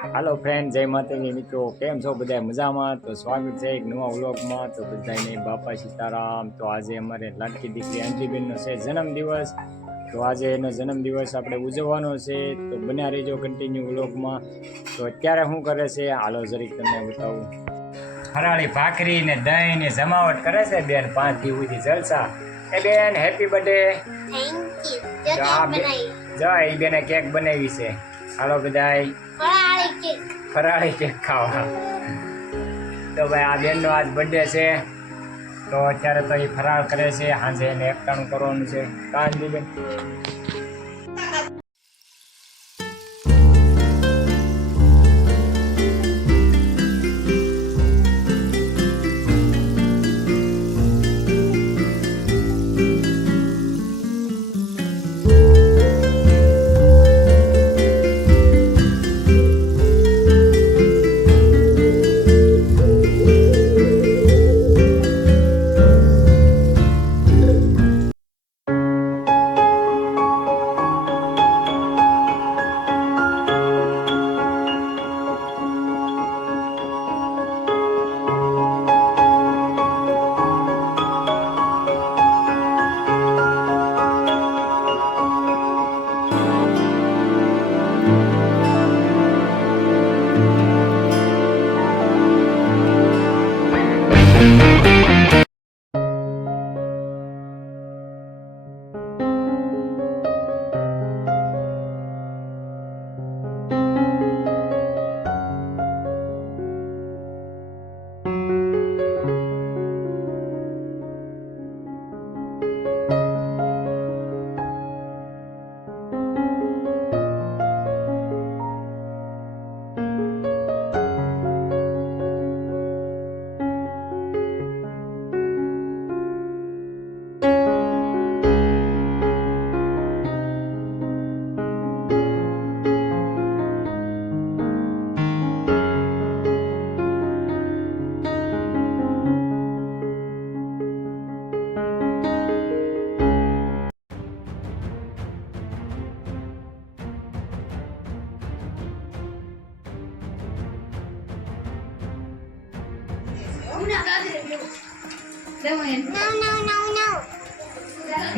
હાલો friend, જય માતાજી મિત્રો, કેમ છો બધા મજામાં? તો સ્વાગત છે એક નવા વ્લોગમાં. તો બધાને બાપા સીતારામ. તો આજે અમારે લાડકી દીકરી અંજલીબેનનો છે જન્મદિવસ. તો આજે એનો જન્મદિવસ આપણે ઉજવવાનો છે, તો બન્યા રહેજો કન્ટિન્યુ વ્લોગમાં. તો અત્યારે શું કરે છે હાલો જરીક તમને બતાવું. ફરાળી ભાખરી ને દહીં ને જમાવટ કરે છે બેન, 5 દી સુધી જલસા. એ બેન હેપી બર્થડે. જો એ બેને કેક બનાવી છે. હાલો બધાય ફરાળી કેક ખાવા. તો ભાઈ આ બેનનો આજ બર્થડે છે, તો અત્યારે તો એ ફરાળ કરે છે, સાંજે એને એકટાણું કરવાનું છે. કાંજી બેન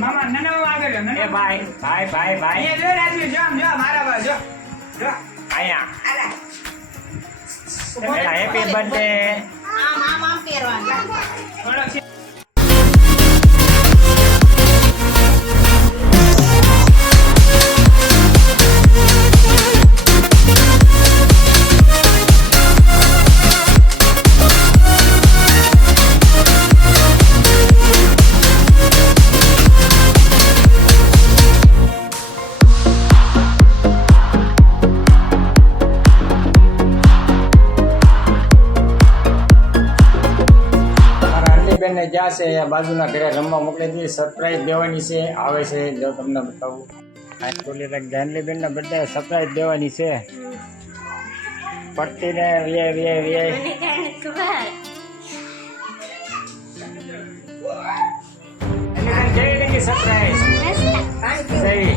મામા નનો આગળ નનો એ ભાઈ ભાઈ ભાઈ ભાઈ એ જો રાજુ જો આમ જો મારા બા જો જો આયા હેપી બર્થડે. આમ પહેરવાનું થોડો બેનને ક્યાં છે બાજુના ઘરે રમવા મોકલી દીધી, સરપ્રાઈઝ દેવાની છે. આવે છે જો તમને બતાવું. ગાંધલી બેનના બર્થડે સરપ્રાઈઝ દેવાની છે. પડતી ને વે વે વે સરપ્રાઈઝ જઈ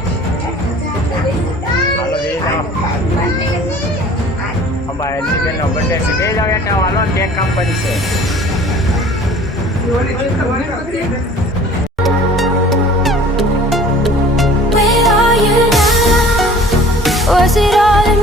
હાલો જઈ જાઓ. અમારા એનજી બેનનો બર્થડે છે, જઈ જાઓ એટલે હાલો કેક કાપવાની છે. Where are you now? Was it all in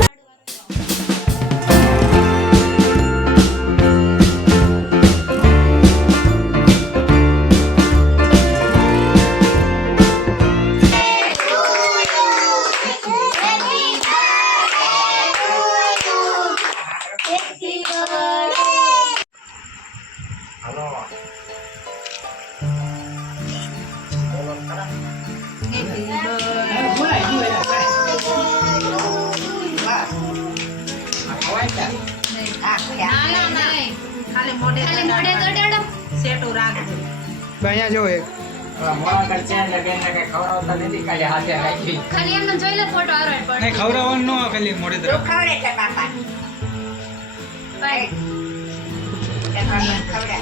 અહીંયા જો એક મોડા કરશે એટલે બેનને કઈ ખવડાવતા નથી, ખાલી હાથે રાખી. ખાલી એમને જોઈ લે ફોટો આરો પણ નહીં ખવડાવવાનું ન ખાલી મોઢે તરફ ખવડે છે બાપા ખવડે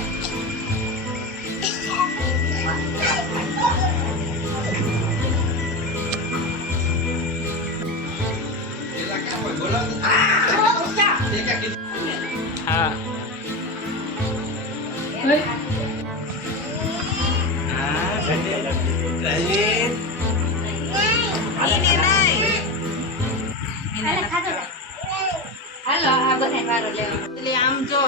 હાલો આ બધાય વારો લેવાનો. એટલે આમ જો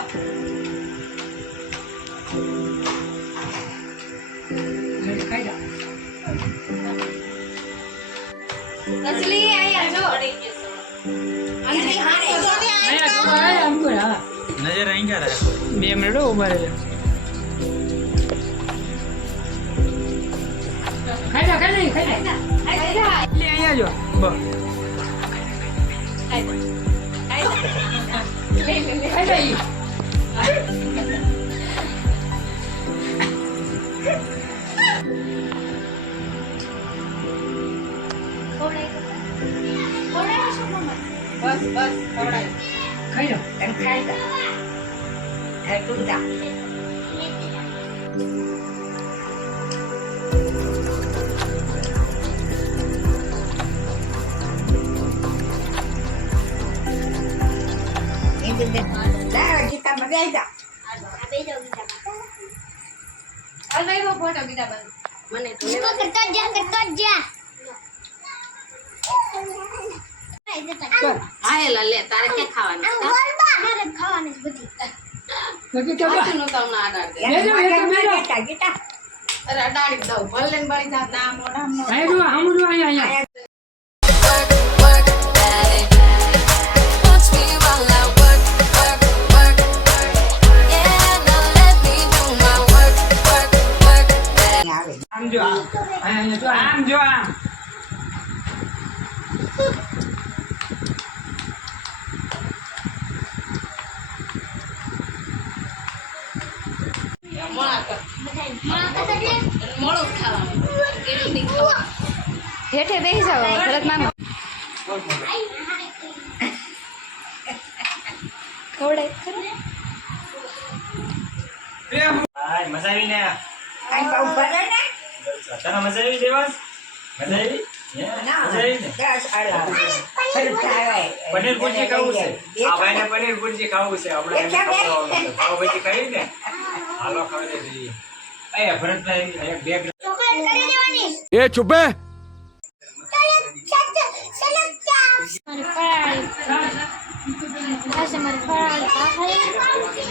અસલી આયા જો. અંજલિ હારે નજર અહીં જા રહ્યા 2 મિનિટ ઉભા રહેજો ખાઈ જા અહીંયા જો બસ બસ ખવડાય તને ખાઈ જા ખાઈ તું જા જા ગીતા મજા જા હાલ ભાઈ વો ફોટો કીધા બંધ. મને તો આયેલા લે તારે કે ખાવાનું નું તો ના અડાડ અરે અડાડી દઉં ભલે ને બળી જાત ના મોઢામાં Watch me while I work, work, work. Yeah, now let me do my work, work, work. આવે આમ જો આમ જો આમ મોળા કર મોળું જ ખાવાનું એટલું નહીં ખાવાનું હેઠે બેસી જાવ ભરત મામા. ખવડાય હાય મજા આવી ને કાઈ પાઉં ભરે ને તને મજા આવી દેવાસ મજા આવી ના મજા આવી ને દસ આલા ફરી ખાવાય પનીર ભુરજી ખાવું છે આ ભાઈને પનીર ભુરજી ખાવું છે આપણે એને ખાવાનું છે. પાવભાજી ખાઈ ને હાલો ખાવી દે એ ભરતભાઈ એક બેગ એ ચૂપે મારી ફરાળી આ છે મારી ફરાળી ભાખરી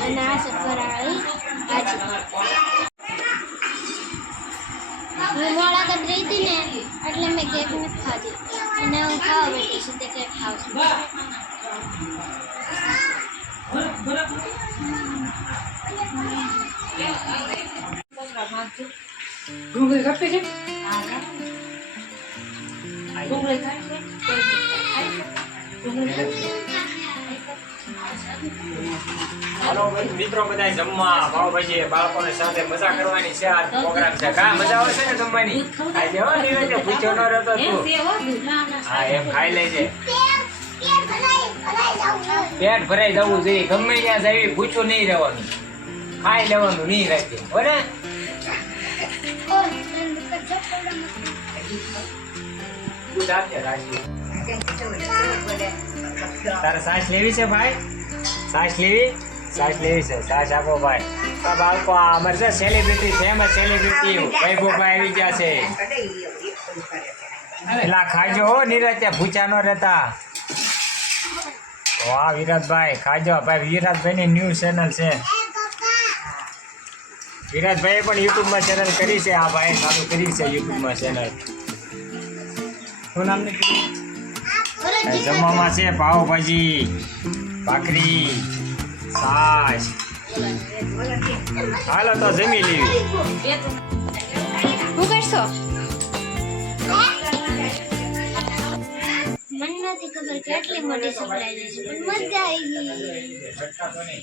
અને આ છે ફરાળી ભાજી. હું મોળાગત રહી હતી ને એટલે મેં કેક નથી ખાધી અને હું ખાવા બેઠી છું તે કેક ખાઉં છું. ડુંગળી કાપી છે હાલો મિત્રો બધા જમવા પાવભાજી બાળકોને સાથે મજા કરવાની છે આ પ્રોગ્રામ છે કા મજા આવે છે ને જમવાની આજે હો નીરજ ભૂખ્યો ન રહેતો તું હા એમ ખાઈ લેજે પેટ ભરાઈ જવું જોઈએ ગમે ત્યાં જવી ભૂખ્યું નહીં રહેવાનું ખાઈ લેવાનું નહીં રાખજે હો ને સાથે રાખજે તારે સાસ લેવી છે ભાઈ સાસ લેવી છે સાસ આપો ભાઈ આ બાળકો આ અમારે છે સેલિબ્રિટી ફેમસ સેલિબ્રિટી વૈભવભાઈ આવી ગયા છે એટલા ખાજો હો નીરજ ત્યાં ભૂચા ન રહેતા વાહ વિરાટભાઈ ખાજો ભાઈ વિરાટભાઈની ન્યૂ ચેનલ છે વિરાટભાઈએ પણ યુટ્યુબમાં ચેનલ કરી છે આ ભાઈ ચાલુ કરી છે યુટ્યુબમાં ચેનલ શું નામ ને જમવામાં છે પાવભાજી ભાખરી છાશ હાલો તો જમી લેવી શું કરશો? મને નથી ખબર કે આટલી મોટી સરપ્રાઈઝ છે પણ મજા આવી ગઈ.